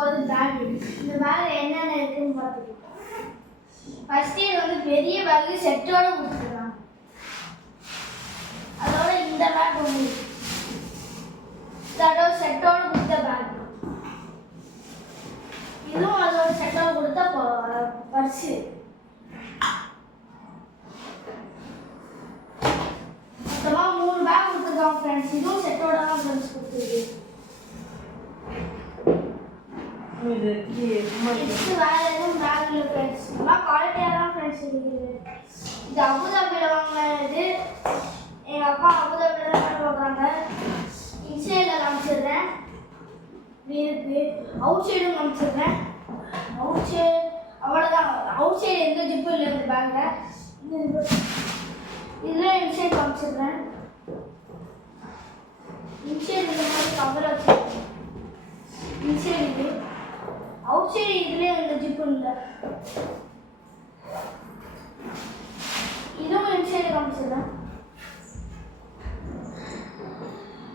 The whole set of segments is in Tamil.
ஒரு பேக். இந்த பேக் என்னென்ன இருக்குன்னு பார்த்துக்கலாம். ஃபர்ஸ்ட் இது வந்து பெரிய பேக் செட்டோட கொடுத்துருக்காங்க. அதோட இந்த பேக் ஒன்று அதோட செட்டோட கொடுத்த பேக். இதுவும் அதோட செட்டோட கொடுத்த பர்ஸு. மொத்தமாக 3 பேக் கொடுத்துருக்காங்க ஃப்ரெண்ட்ஸ். இதுவும் செட்டோட தான் ஃப்ரெண்ட்ஸ் கொடுத்துருக்கு. இது வேற எதுவும் பேக் இல்லை ஃப்ரெண்ட்ஸ். நல்லா குவாலிட்டியாக தான் ஃப்ரெண்ட்ஸ் இருக்குது. இது அபுதாபியில் வாங்கினது. எங்கள் அப்பா அபுதாபியில் தான் பார்க்குறாங்க. இன்சைடில் காமிச்சிடுறேன். இருக்கு அவுட் சைடும் காமிச்சிடுறேன். அவுட் சைடு அவ்வளோதான். அவுட் சைடு எந்த ஜிப்பும் இல்லை இந்த பேக்கில். இதில் இன்சைட் காமிச்சிடுறேன். இன்சைட் இந்த மாதிரி கவர் வச்சுருக்கேன். இன்சைடு இது. அவுட் சைடு இதுலேயே இந்த ஜிப்பு இல்லை. இதுவும் இன்சைடு காமிச்சிடுறேன்.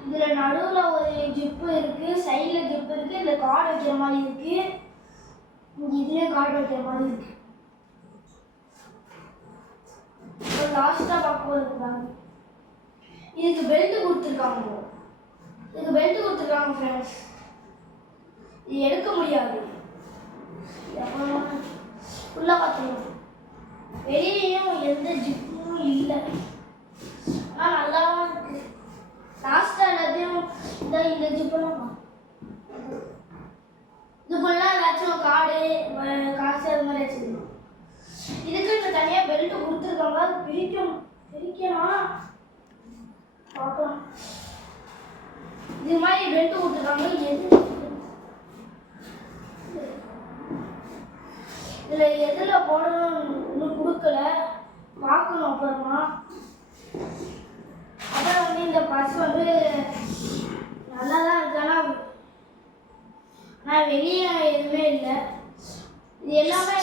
இதில் நடுவில் ஒரு ஜிப்பு இருக்குது, சைடில் ஜிப்பு இருக்குது, இதில் கார்டு வைக்கிற மாதிரி இருக்குது, இதுலேயும் கார்டு வைக்கிற மாதிரி இருக்குது. இப்போ லாஸ்ட்டாக பார்க்க இருக்காங்க. இதுக்கு பெல்ட் கொடுத்துருக்காங்க. இதுக்கு பெல்ட் கொடுத்துருக்காங்க ஃப்ரெண்ட்ஸ். இது எடுக்க முடியாது. அப்புறம் ஃபுல்லாக பார்த்துக்கலாம். வெளியேயும் எந்த ஜிப்பும் இல்லை. ஆனால் நல்லாவும் இருக்குது. லாஸ்ட்டாக எல்லாத்தையும் இந்த ஜிப்பெல்லாம் இது ஃபுல்லாக ஏதாச்சும் கார்டு காசு அது மாதிரி வச்சுக்கணும். இதுக்கு இந்த தனியாக பெல்ட்டு கொடுத்துருக்காங்க. அது பிரிக்கணும் பார்க்கலாம். இது மாதிரி பெல்ட்டு கொடுத்துருக்காங்க. இதில் எதில் போடணும்னு இன்னும் கொடுக்கல, பார்க்கணும் அப்புறமா. அப்புறம் வந்து இந்த பர்ஸ் வந்து நல்லா தான் இருக்கு. ஆனால் வெளியே எதுவுமே இல்லை. இது எல்லாமே